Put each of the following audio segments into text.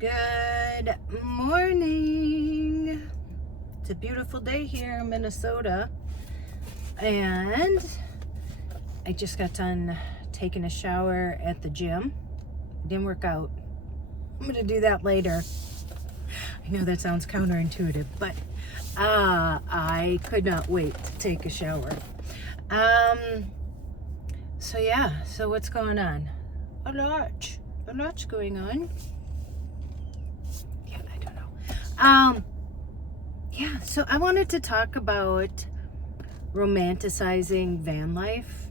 Good morning. It's a beautiful day here in Minnesota, and I just got done taking a shower at the gym. Didn't work out. I'm gonna do that later. I know that sounds counterintuitive, but I could not wait to take a shower. So what's going on? A lot's going on. Yeah, I don't know. So I wanted to talk about romanticizing van life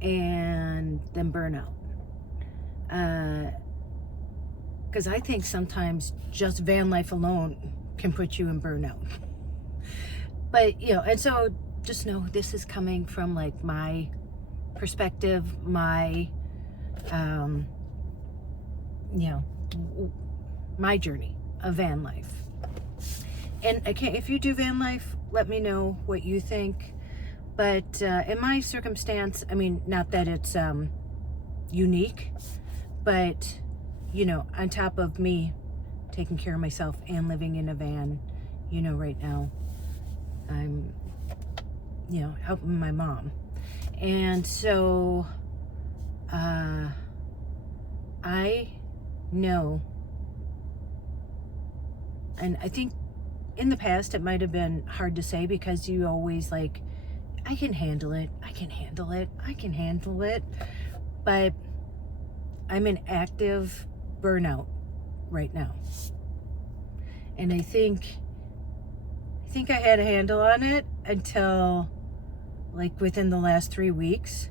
and then burnout. Because I think sometimes just van life alone can put you in burnout. But, and so just know this is coming from like my perspective, my, my journey of van life. And if you do van life, let me know what you think. But in my circumstance, I mean, not that it's unique, but on top of me taking care of myself and living in a van, right now I'm, helping my mom. And so I know, and I think in the past it might have been hard to say because you always like, I can handle it. But I'm in active burnout right now. And I think I had a handle on it until like within the last 3 weeks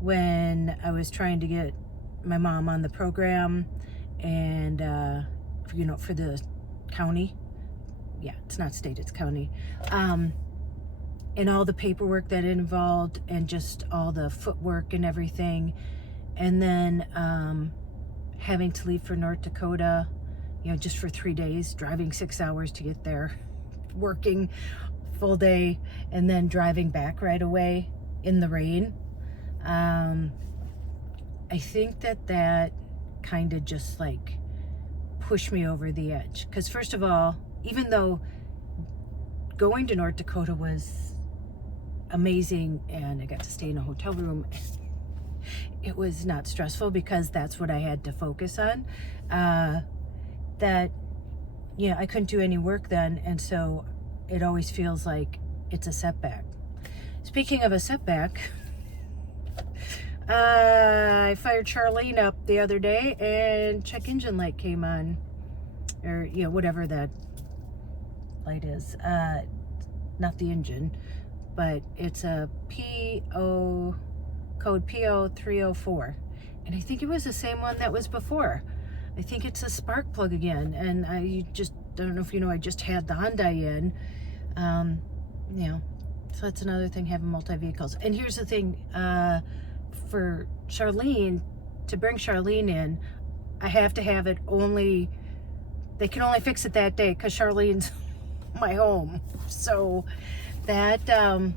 when I was trying to get my mom on the program and, for the county. Yeah, it's not state, it's county. And all the paperwork that it involved and just all the footwork and everything. And then having to leave for North Dakota, just for 3 days, driving 6 hours to get there, working full day, and then driving back right away in the rain. I think that kind of just like pushed me over the edge. Because first of all, even though going to North Dakota was amazing and I got to stay in a hotel room, it was not stressful because that's what I had to focus on. I couldn't do any work then, and so it always feels like it's a setback. Speaking of a setback, I fired Charlene up the other day and check engine light came on, or whatever that light is, not the engine, but it's a PO code PO304, and I think it was the same one that was before. I think it's a spark plug again, and I don't know if I just had the Hyundai in, so that's another thing, having multi-vehicles. And here's the thing, for Charlene, to bring Charlene in, I have to have it only, they can only fix it that day because Charlene's my home. So that, and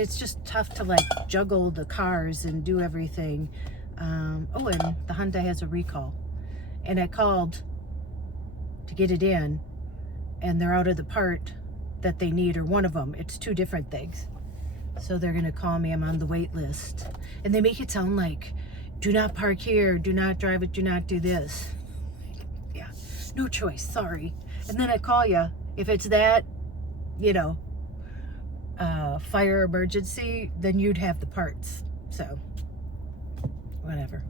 it's just tough to like juggle the cars and do everything. And the Hyundai has a recall, and I called to get it in, and they're out of the part that they need, or one of them. It's 2 different things. So they're gonna call me. I'm on the wait list, and they make it sound like, do not park here, do not drive it, do not do this. Yeah, no choice, sorry. And then I call you if it's that, fire emergency, then you'd have the parts. So whatever.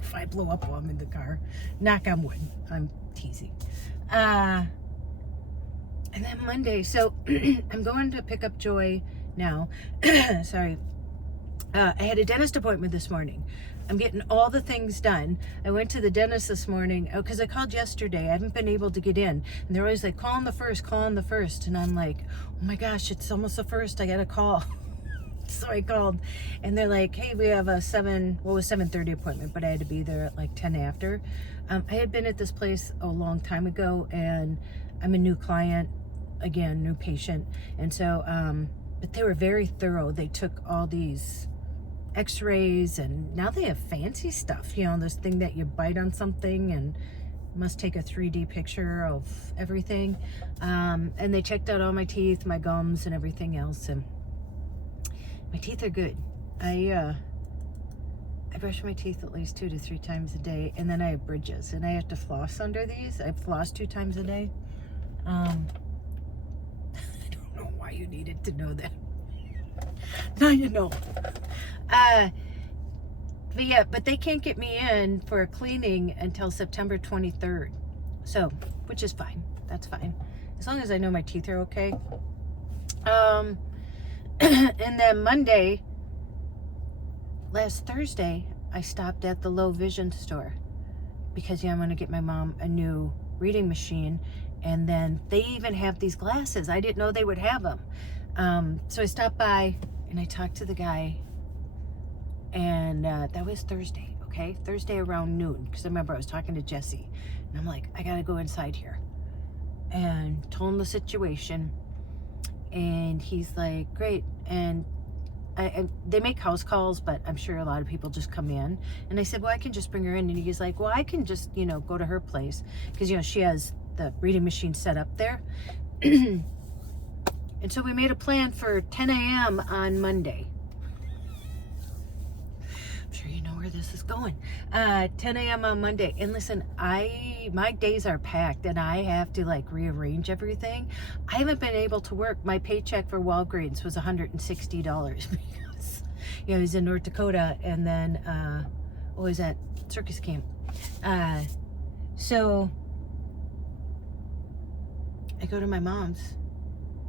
If I blow up while I'm in the car, knock on wood. I'm teasing. And then Monday, so I'm going to pick up Joy now. Sorry. I had a dentist appointment this morning. I'm getting all the things done. I went to the dentist this morning because I called yesterday. I haven't been able to get in. And they're always like, call on the first. And I'm like, oh my gosh, it's almost the first. I got to call. So I called, and they're like, hey, we have a 7:30 appointment, but I had to be there at like 10 after. I had been at this place a long time ago, and I'm a new client, again, new patient. And so, but they were very thorough. They took all these x-rays, and now they have fancy stuff, you know, this thing that you bite on something and must take a 3D picture of everything. And they checked out all my teeth, my gums, and everything else, and my teeth are good. I brush my teeth at least 2 to 3 times a day, and then I have bridges, and I have to floss under these. I floss 2 times a day. I don't know why you needed to know that. Now you know. But yeah, but they can't get me in for a cleaning until September 23rd. So, which is fine. That's fine. As long as I know my teeth are okay. And then Monday, last Thursday, I stopped at the low vision store because, yeah, I'm going to get my mom a new reading machine. And then they even have these glasses. I didn't know they would have them. So I stopped by and I talked to the guy, and that was Thursday, okay? Thursday around noon, because I remember I was talking to Jesse, and I'm like, I gotta go inside here. And told him the situation, and he's like, great. And they make house calls, but I'm sure a lot of people just come in. And I said, well, I can just bring her in. And he's like, well, I can just, you know, go to her place, because, you know, she has the reading machine set up there. And so we made a plan for 10 a.m. on Monday. I'm sure you know where this is going. 10 a.m. on Monday. And listen, my days are packed, and I have to like rearrange everything. I haven't been able to work. My paycheck for Walgreens was $160 because, you know, he's in North Dakota, and then was at circus camp. So I go to my mom's,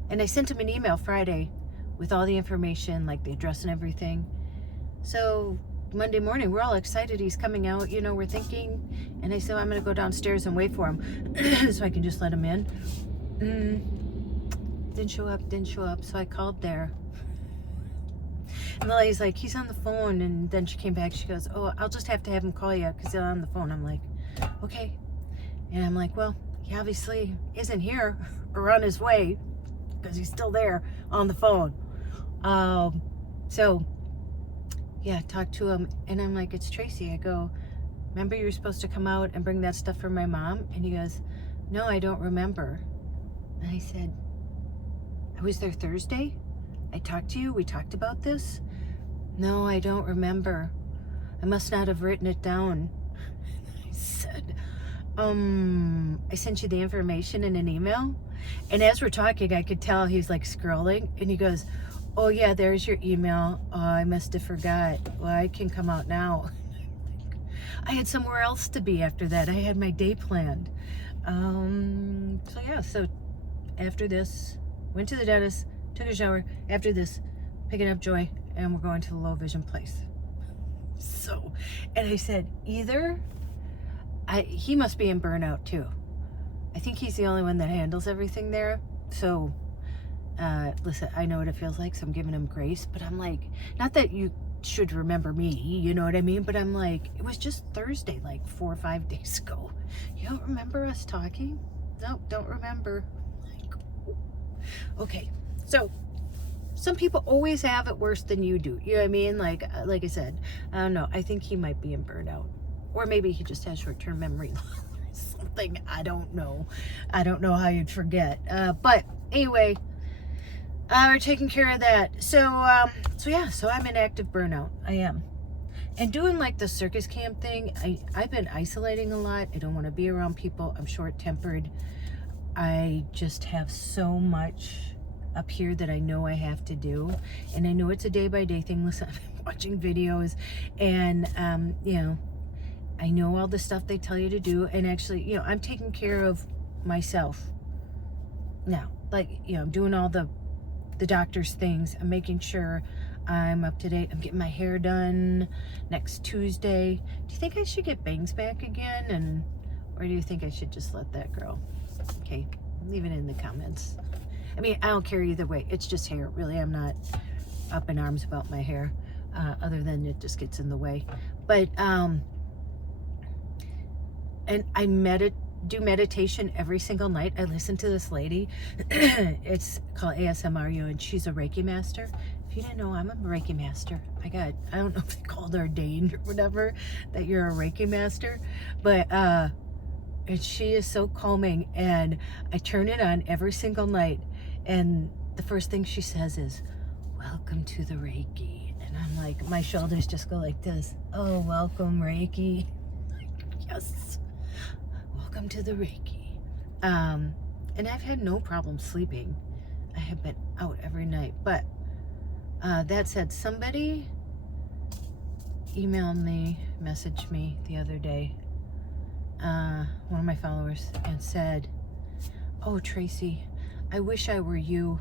and I sent him an email Friday with all the information, like the address and everything. So Monday morning, we're all excited. He's coming out, you know, we're thinking. And I said, I'm going to go downstairs and wait for him so I can just let him in. Didn't show up. So I called there. And the lady's like, he's on the phone. And then she came back. She goes, oh, I'll just have to have him call you because he's on the phone. I'm like, okay. And I'm like, well, he obviously isn't here or on his way, because he's still there on the phone. So yeah, talked to him, and I'm like, it's Tracy. I go, remember you were supposed to come out and bring that stuff for my mom? And he goes, no, I don't remember. And I said, I was there Thursday. I talked to you. We talked about this. No, I don't remember. I must not have written it down. I said, I sent you the information in an email. And as we're talking, I could tell he's like scrolling, and he goes, oh yeah, there's your email. Oh, I must have forgot. Well, I can come out now. I had somewhere else to be after that. I had my day planned. So yeah, so after this, went to the dentist, took a shower. After this, picking up Joy, and we're going to the low vision place. So, and I said, either he must be in burnout too. I think he's the only one that handles everything there. So, listen, I know what it feels like, so I'm giving him grace. But I'm like, not that you should remember me, you know what I mean? But I'm like, it was just Thursday, like 4 or 5 days ago. You don't remember us talking? Nope, don't remember. Like, okay, so some people always have it worse than you do. You know what I mean? Like I said, I don't know. I think he might be in burnout. Or maybe he just has short-term memory loss or something. I don't know. I don't know how you'd forget. But anyway, we're taking care of that. So yeah, so I'm in active burnout. I am. And doing like the circus camp thing, I've been isolating a lot. I don't want to be around people. I'm short-tempered. I just have so much up here that I know I have to do. And I know it's a day-by-day thing. Listen, I've been watching videos, and, you know, I know all the stuff they tell you to do. And actually, you know, I'm taking care of myself now. Like, you know, I'm doing all the doctor's things. I'm making sure I'm up to date. I'm getting my hair done next Tuesday. Do you think I should get bangs back again? Or do you think I should just let that grow? Okay, leave it in the comments. I mean, I don't care either way. It's just hair. Really, I'm not up in arms about my hair, other than it just gets in the way. But, and I do meditation every single night. I listen to this lady. It's called ASMR, and she's a Reiki master. if you didn't know, I'm a Reiki master. I don't know if they called ordained or whatever, that you're a Reiki master, but and she is so calming, and I turn it on every single night, and the first thing she says is, welcome to the Reiki. And I'm like, my shoulders just go like this. Oh, welcome Reiki. Yes, welcome to the Reiki. And I've had no problem sleeping. I have been out every night. But that said, somebody emailed me, messaged me the other day, one of my followers, and said, oh, Tracy, I wish I were you.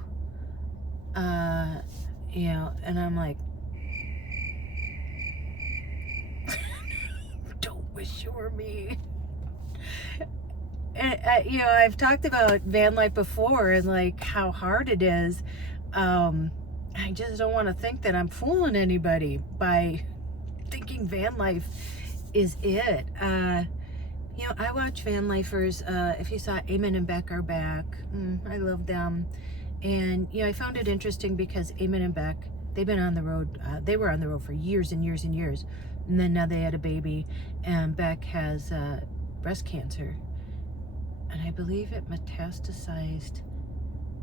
You know, and I'm like, don't wish you were me. And, you know, I've talked about van life before and like how hard it is. I just don't want to think that I'm fooling anybody by thinking van life is it. You know, I watch van lifers. If you saw Eamon and Beck are back, I love them. And you know, I found it interesting because Eamon and Beck, they've been on the road. They were on the road for years and years and years, and then now they had a baby, and Beck has breast cancer, and I believe it metastasized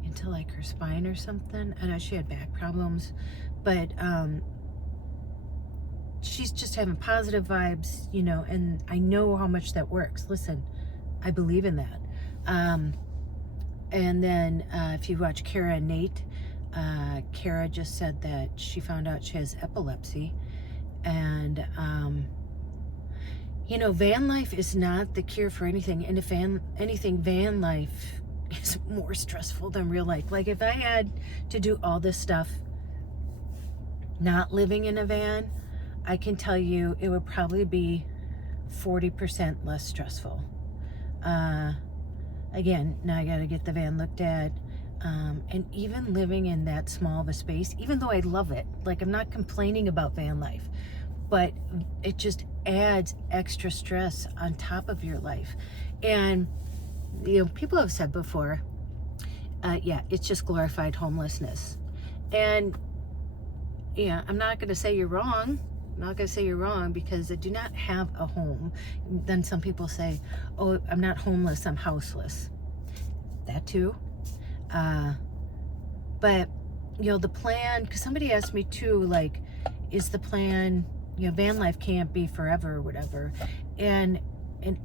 into like her spine or something. I know she had back problems, but she's just having positive vibes, you know, and I know how much that works. Listen, I believe in that. And then if you watch Kara and Nate, Kara just said that she found out she has epilepsy. And, you know, van life is not the cure for anything. And if van life is more stressful than real life. Like if I had to do all this stuff, not living in a van, I can tell you it would probably be 40% less stressful. Again, now I got to get the van looked at. And even living in that small of a space, even though I love it, like I'm not complaining about van life, but it just adds extra stress on top of your life. And, you know, people have said before, yeah, it's just glorified homelessness. And, yeah, I'm not going to say you're wrong. I'm not going to say you're wrong because I do not have a home. Then some people say, oh, I'm not homeless, I'm houseless. That too. But, you know, the plan, because somebody asked me too, like, is the plan, you know, van life can't be forever or whatever. And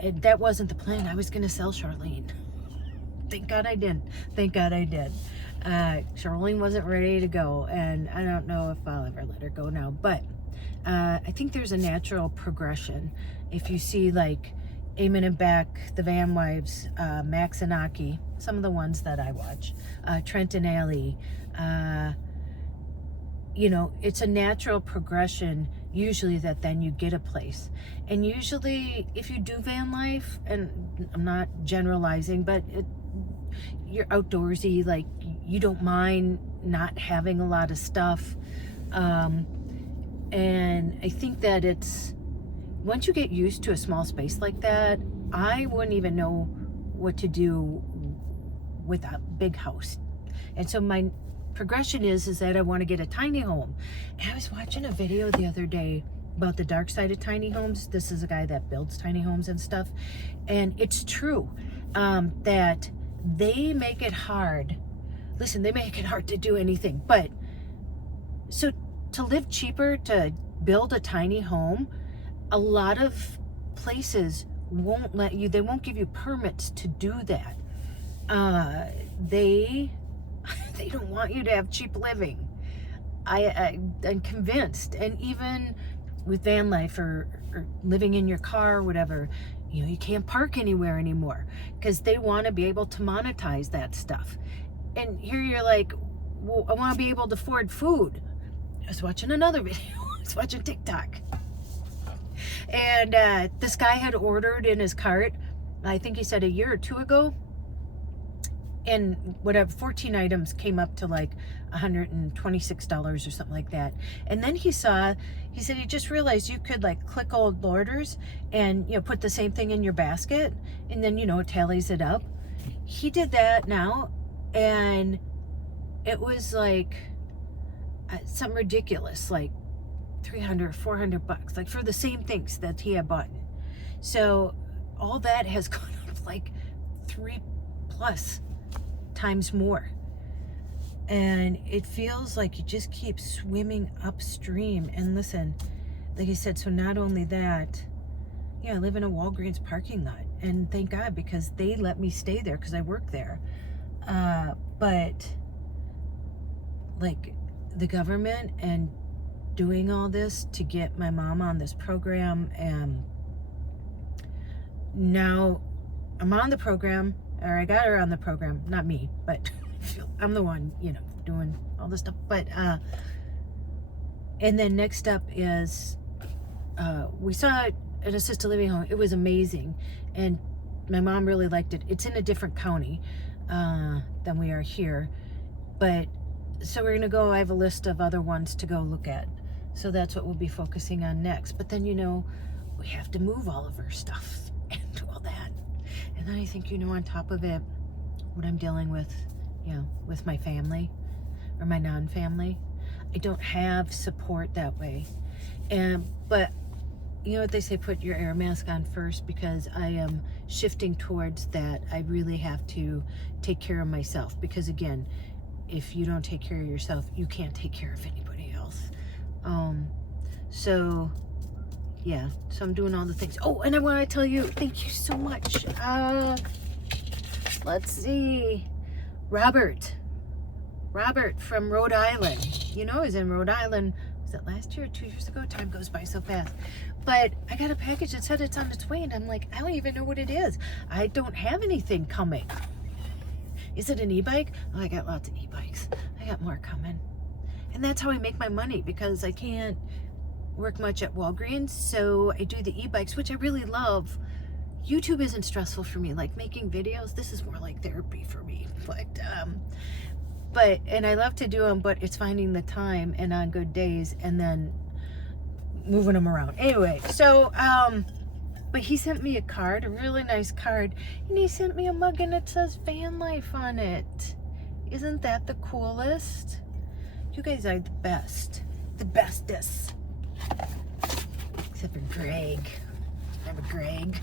that wasn't the plan. I was going to sell Charlene. Thank God I didn't. Thank God I did. Charlene wasn't ready to go, and I don't know if I'll ever let her go now, but I think there's a natural progression. If you see like Eamon and Beck, the Van Wives, Max and Aki, some of the ones that I watch, Trent and Allie, you know, it's a natural progression usually that then you get a place. And usually if you do van life, and I'm not generalizing, but you're outdoorsy, like you don't mind not having a lot of stuff. And I think that it's, once you get used to a small space like that, I wouldn't even know what to do with a big house. And so my progression is that I want to get a tiny home. And I was watching a video the other day about the dark side of tiny homes. This is a guy that builds tiny homes and stuff. And it's true that they make it hard. Listen, they make it hard to do anything. But so to live cheaper, to build a tiny home, a lot of places won't let you, they won't give you permits to do that. They don't want you to have cheap living. I'm convinced. And even with van life or living in your car or whatever, you know, you can't park anywhere anymore because they want to be able to monetize that stuff. And here you're like, well, I want to be able to afford food. I was watching another video. I was watching TikTok. And this guy had ordered in his cart, I think he said a year or two ago, and whatever, 14 items came up to like $126 or something like that. And then he said he just realized you could like click old orders and, you know, put the same thing in your basket, and then, you know, it tallies it up. He did that now, and it was like, something ridiculous, like $300, $400, like for the same things that he had bought. So all that has gone up like 3+ times more. And it feels like you just keep swimming upstream. And listen, like I said, so not only that, I live in a Walgreens parking lot, and thank God, because they let me stay there because I work there. But like the government and doing all this to get my mom on this program, and now I'm on the program, or I got her on the program, not me, but I'm the one, doing all this stuff. But and then next up is we saw an assisted living home. It was amazing, and my mom really liked it. It's in a different county than we are here, but so we're gonna go. I have a list of other ones to go look at, so that's what we'll be focusing on next. But then we have to move all of our stuff and do all that, and then I think on top of it, what I'm dealing with, with my family or my non-family, I don't have support that way. But you know what they say, put your air mask on first, because I am shifting towards that. I really have to take care of myself, because again, if you don't take care of yourself, you can't take care of anybody else. So I'm doing all the things. Oh, and I want to tell you, thank you so much. Let's see, Robert from Rhode Island. He's in Rhode Island. Was it last year or 2 years ago? Time goes by so fast. But I got a package that said it's on its way, and I'm like, I don't even know what it is. I don't have anything coming. Is it an e-bike? Oh, I got lots of e-bikes. I got more coming. And that's how I make my money, because I can't work much at Walgreens, so I do the e-bikes, which I really love. YouTube isn't stressful for me. Like making videos, this is more like therapy for me. But and I love to do them, but it's finding the time and on good days and then moving them around. Anyway, so but he sent me a card, a really nice card, and he sent me a mug and it says van life on it. Isn't that the coolest? You guys are the best. The bestest. Except for Greg. Remember Greg?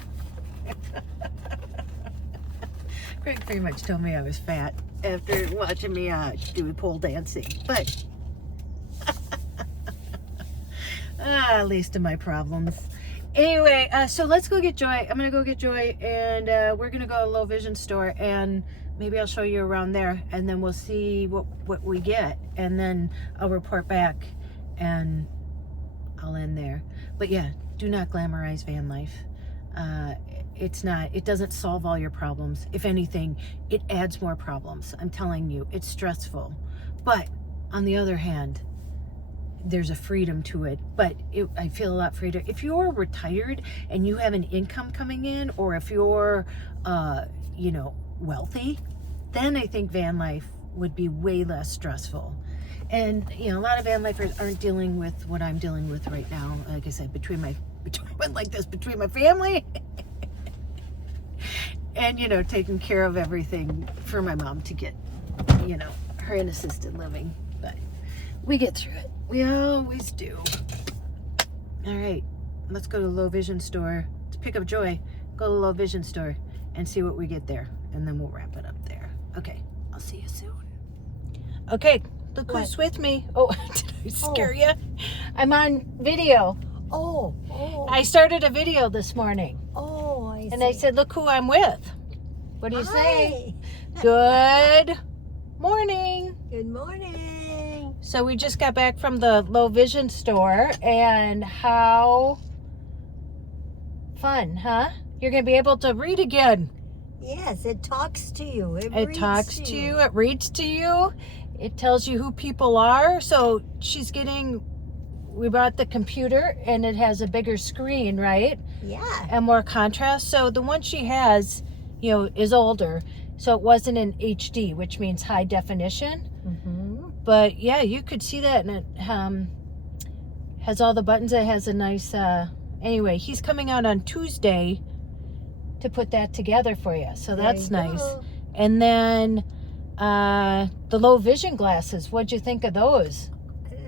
Greg pretty much told me I was fat after watching me do pole dancing, but least of my problems. Anyway, so let's go get Joy. I'm gonna go get Joy, and we're gonna go to a low vision store, and maybe I'll show you around there, and then we'll see what we get, and then I'll report back, and I'll end there. But yeah, do not glamorize van life. It doesn't solve all your problems. If anything, it adds more problems. I'm telling you, it's stressful. But on the other hand, there's a freedom to it. But I feel a lot freer. If you're retired and you have an income coming in, or if you're, wealthy, then I think van life would be way less stressful. And, a lot of van lifers aren't dealing with what I'm dealing with right now. Like I said, between my family and, taking care of everything for my mom to get, her in assisted living. But we get through it. We always do. All right, let's go to the low vision store. Let's pick up Joy, go to the low vision store, and see what we get there. And then we'll wrap it up there. Okay, I'll see you soon. Okay, look who's with me. Oh, did I scare you? I'm on video. Oh. I started a video this morning. Oh, I see. And I said, look who I'm with. What do you say? Hi. Good morning. Good morning. So we just got back from the low vision store, and how fun, huh? You're going to be able to read again. Yes, it talks to you. It talks to you. It reads to you. It tells you who people are. So we bought the computer, and it has a bigger screen, right? Yeah. And more contrast. So the one she has, is older. So it wasn't in HD, which means high definition. Mm-hmm. But yeah, you could see that, and it has all the buttons. It has a nice, anyway, he's coming out on Tuesday to put that together for you. So that's nice. And then the low vision glasses, what'd you think of those?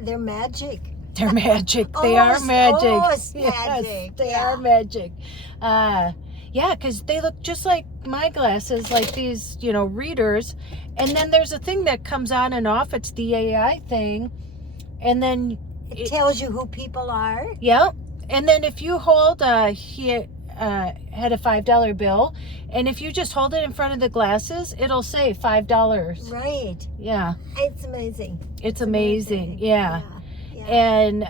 they're magic. They're magic. They Oh, are magic. oh, it's Yes, magic. they Yeah. are magic. Yeah, because they look just like my glasses, like these, readers. And then there's a thing that comes on and off. It's the AI thing. And then It tells you who people are. yeah. And then if you hold, he had a $5 bill, and if you just hold it in front of the glasses, it'll say $5. Right. Yeah. It's amazing. It's amazing. Yeah. Yeah. And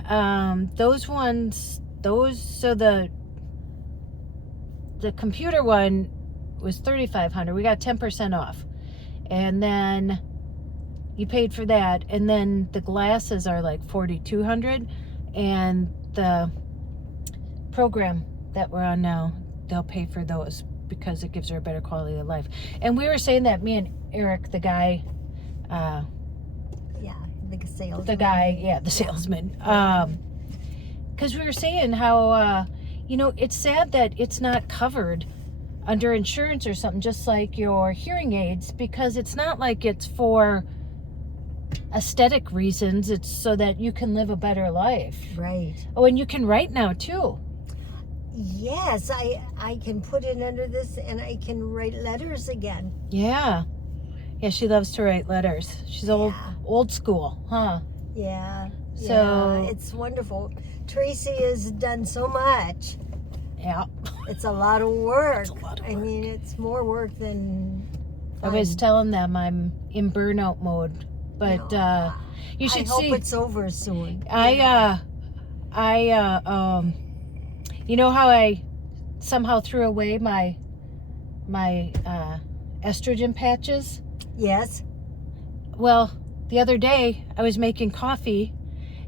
those ones, so the computer one was $3,500. We got 10% off. And then you paid for that, and then the glasses are like $4,200, and the program that we're on now, they'll pay for those because it gives her a better quality of life. And we were saying that, me and Eric, the guy, the salesman. The salesman, because we were saying how it's sad that it's not covered under insurance or something, just like your hearing aids, because it's not like it's for aesthetic reasons. It's so that you can live a better life. Right. Oh, and you can write now too. Yes, I can put it under this, and I can write letters again. Yeah, she loves to write letters. She's old school, huh? Yeah. So it's wonderful. Tracy has done so much. Yeah. It's a lot of work. It's a lot of work. I mean, it's more work than fun. I was telling them I'm in burnout mode, but you should see. I hope it's over soon. You know how I somehow threw away my estrogen patches? Yes. Well, the other day I was making coffee,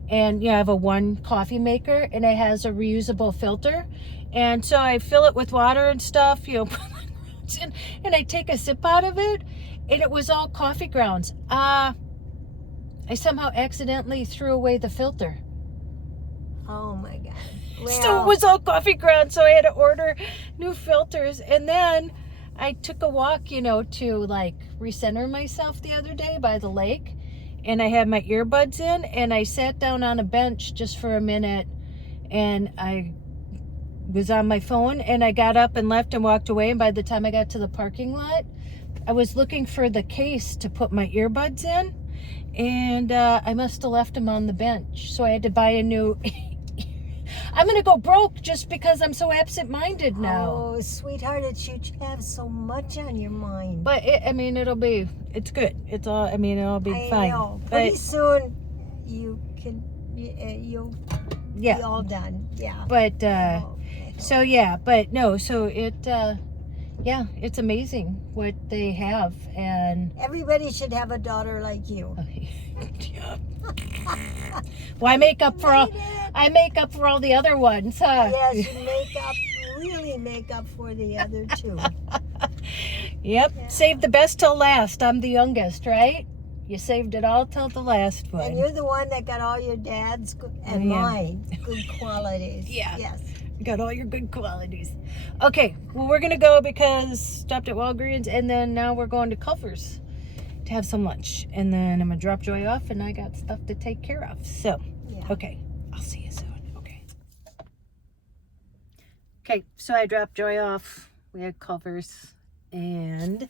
and I have a one coffee maker, and it has a reusable filter, and so I fill it with water and stuff, put my grounds in, and I take a sip out of it, and it was all coffee grounds. I somehow accidentally threw away the filter. Oh my God. Well, So it was all coffee grounds, so I had to order new filters. And then I took a walk, to like recenter myself the other day by the lake, and I had my earbuds in, and I sat down on a bench just for a minute, and I was on my phone, and I got up and left and walked away, and by the time I got to the parking lot, I was looking for the case to put my earbuds in, and I must have left them on the bench, so I had to buy a new I'm gonna go broke just because I'm so absent-minded now. Oh, sweetheart, you have so much on your mind. But it's good. It'll be fine. I know. Pretty soon, you'll be all done. Yeah. But it's amazing what they have, and everybody should have a daughter like you. yeah. Well, I make up for all the other ones, huh? Yes, you really make up for the other two. Yep. Yeah. Save the best till last. I'm the youngest, right? You saved it all till the last one. And you're the one that got all your dad's and mine good qualities. Yeah. Yes. Got all your good qualities. Okay, well, we're gonna go because stopped at Walgreens, and then now we're going to Culver's to have some lunch, and then I'm gonna drop Joy off, and I got stuff to take care of. So, okay, I'll see you soon. Okay, so I dropped Joy off. We had Culver's, and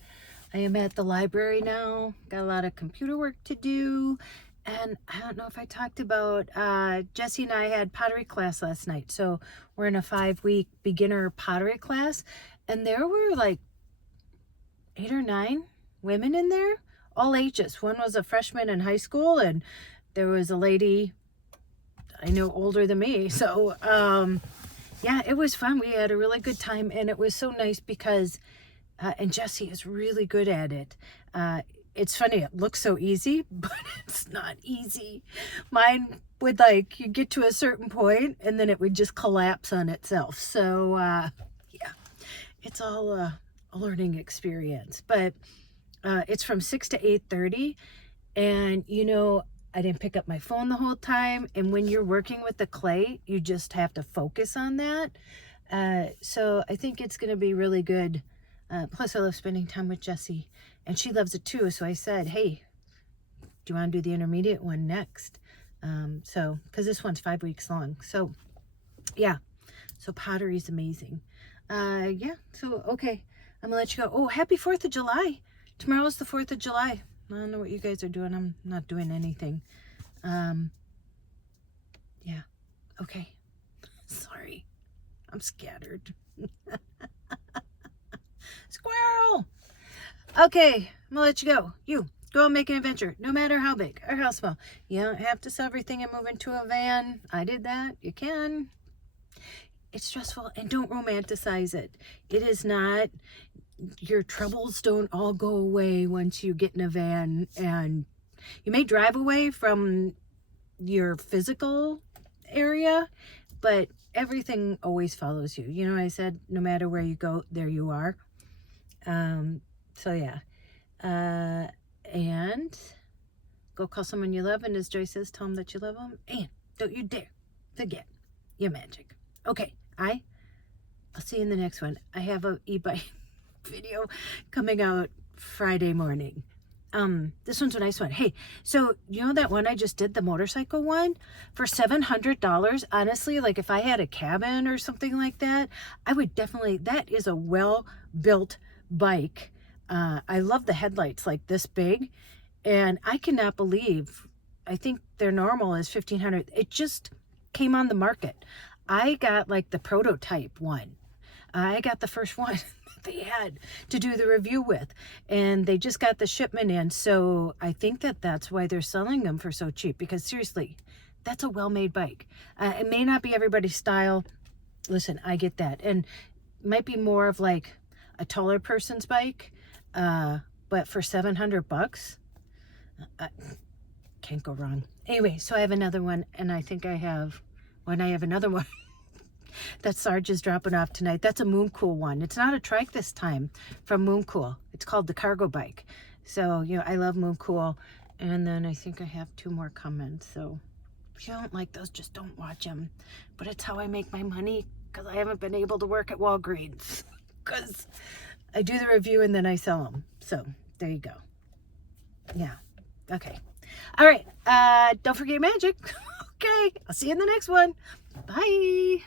I am at the library now. Got a lot of computer work to do. And I don't know if I talked about, Jesse and I had pottery class last night. So we're in a 5-week beginner pottery class. And there were like 8 or 9 women in there, all ages. One was a freshman in high school, and there was a lady I know older than me. So, it was fun. We had a really good time, and it was so nice because, and Jesse is really good at it. It's funny, it looks so easy, but it's not easy. Mine would you get to a certain point and then it would just collapse on itself. So, it's all a learning experience. But it's from 6 to 8:30, and I didn't pick up my phone the whole time. And when you're working with the clay, you just have to focus on that. So I think it's going to be really good. Plus, I love spending time with Jessie, and she loves it too. So I said, hey, do you want to do the intermediate one next? So, because this one's 5 weeks long. So, yeah. So Pottery is amazing. Yeah. So, okay. I'm gonna let you go. Oh, happy 4th of July. Tomorrow's the 4th of July. I don't know what you guys are doing. I'm not doing anything. Yeah. Okay. Sorry. I'm scattered. Squirrel! Okay. I'm gonna let you go. You go and make an adventure, no matter how big or how small. You don't have to sell everything and move into a van. I did that. You can. It's stressful, and don't romanticize it. It is not. Your troubles don't all go away once you get in a van, and you may drive away from your physical area, but everything always follows you. You know, I said, no matter where you go, there you are. So yeah. And go call someone you love, and as Joy says, tell them that you love them, and don't you dare forget your magic. Okay, I'll see you in the next one. I have a e-bike video coming out Friday morning. This one's a nice one. Hey, so you know that one I just did, the motorcycle one, for $700? Honestly, like if I had a cabin or something like that, I would definitely, that is a well-built bike. I love the headlights like this big, and I cannot believe, I think their normal is $1,500. It just came on the market. I got like the prototype one. I got the first one that they had to do the review with, and they just got the shipment in. So I think that that's why they're selling them for so cheap, because seriously, that's a well-made bike. It may not be everybody's style. Listen, I get that. And it might be more of like a taller person's bike, but for $700, can't go wrong. Anyway, so I have another one, and I think I have another one that Sarge is dropping off tonight. That's a Mooncool one. It's not a trike this time, from Mooncool. It's called the cargo bike. So, you know, I love Mooncool. And then I think I have 2 more coming. So if you don't like those, just don't watch them. But it's how I make my money, because I haven't been able to work at Walgreens, because I do the review and then I sell them. So there you go. Yeah. Okay. All right. Don't forget your magic. Okay. I'll see you in the next one. Bye.